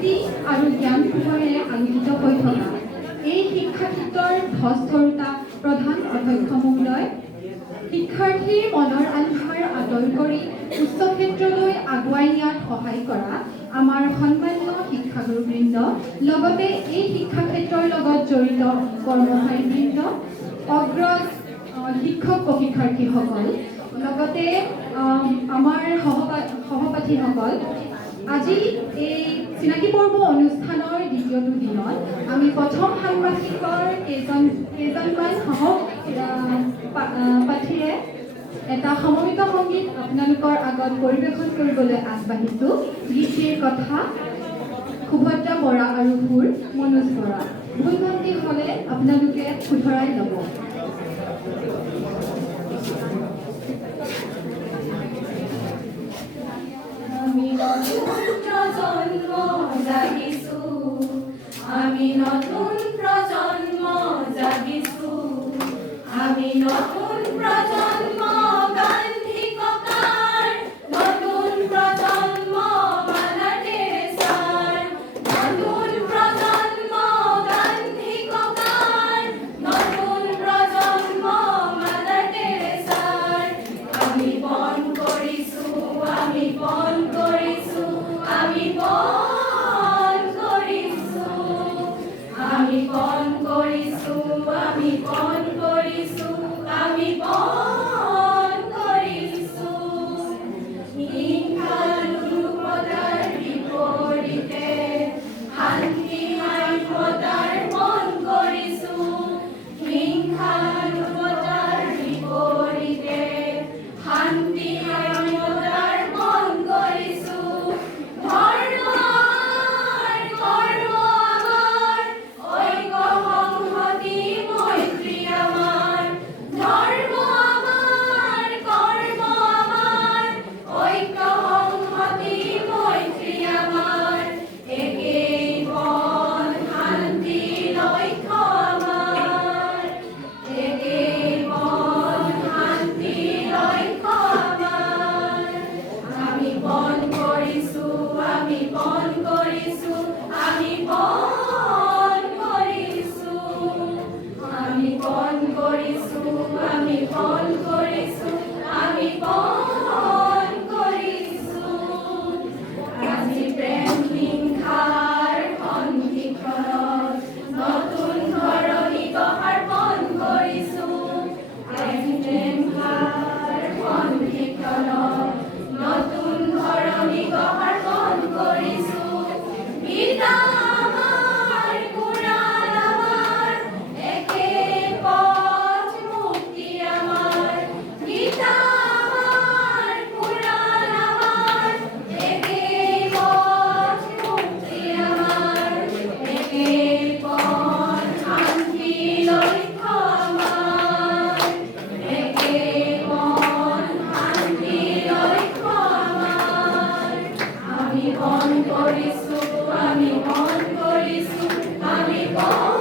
শান্তি আৰু জ্ঞান পোহৰেৰে আলোকিত হৈ থকা এই শিক্ষা ক্ষেত্ৰৰ ধস্থৰুতা প্ৰধান অধ্যক্ষ মহোদয়, শিক্ষাৰ্থীৰ মনৰ আন্ধাৰ আঁতৰ কৰি উচ্চ ক্ষেত্ৰলৈ আগুৱাই নিয়াত সহায় কৰা আমাৰ সন্মানীয় শিক্ষাগুৰুবৃন্দ, লগতে এই শিক্ষা ক্ষেত্ৰৰ লগত জড়িত কৰ্মচাৰীবৃন্দ, অগ্ৰজ শিক্ষক প্ৰশিক্ষাৰ্থীসকল, লগতে আমাৰ সহপাঠীসকল, আজি এই চিনাকি পৰ্ব অনুষ্ঠানৰ দ্বিতীয়টো দিনত আমি প্ৰথম ষাণ্মাসিকৰ কেইজনমান সহপাঠীয়ে এটা সমবেত সংগীত আপোনালোকৰ আগত পৰিৱেশন কৰিবলৈ আগবাঢ়িছোঁ। গীতটিৰ কথা সুভদ্ৰা বৰা আৰু সুৰ মনোজ বৰা। ভুল ভ্ৰান্তি হ'লে আপোনালোকে শুধৰাই ল'ব। আমি নতুন প্ৰজন্ম জাগিছোঁ, আমি নতুন প্ৰজন্ম জাগিছোঁ, আমি নতুন প্ৰজন্ম গান্ধী ককাৰ, নতুন প্ৰজন্ম মাদাৰ টেৰেছাৰ, নতুন প্ৰজন্ম গান্ধী ককাৰ, নতুন প্ৰজন্ম মাদাৰ টেৰেছাৰ। আমি বন কৰিছোঁ, আমি বন কৰিছোঁ, আমি বন কৰিছোঁ, আমি বন কৰিছোঁ, আমি বন কৰিছোঁ, আমি বন কৰিছোঁ। হিংসাত্মকতাৰ বিপৰীতে শান্তি সাম্যতাৰ মন কৰিছোঁ, হিংসাত্মকতাৰ বিপৰীতে শান্তি সাম্যতাৰ মন কৰিছোঁ। ধৰ্ম আমাৰ, ঐক্য সংহতি মৈত্ৰী আমাৰ, ধৰ্ম আমাৰ, কৰ্ম আমাৰ, ঐক্য সংহতি মৈত্ৰী আমাৰ, একেই পথ শান্তি লক্ষ্য আমাৰ, একেই পথ শান্তি লক্ষ্য আমাৰ। আমি বন কৰিছোঁ, আমি বন কৰিছোঁ, আমি বন কৰিছোঁ, আমি বন কৰিছোঁ, আমি বন কৰিছোঁ, আমি বন কৰিছোঁ। আজি প্ৰেম হিংসাৰ সন্ধিক্ষণত নতুন ধৰণী গঢ়াৰ বন কৰিছোঁ, প্ৰেম হিংসাৰ সন্ধিক্ষণত নতুন ধৰণী গঢ়াৰ বন কৰিছোঁ। গীতা আমাৰ, কুৰাণ আমাৰ, একে পথ মুক্তি আমাৰ, গীতা আমাৰ, কুৰাণ আমাৰ, একে পথ মুক্তি আমাৰ, একে পথ শান্তি লক্ষ্য আমাৰ, একে পথ শান্তি লক্ষ্য আমাৰ। আমি বন কৰিছোঁ, আমি বন কৰিছোঁ, আমি বন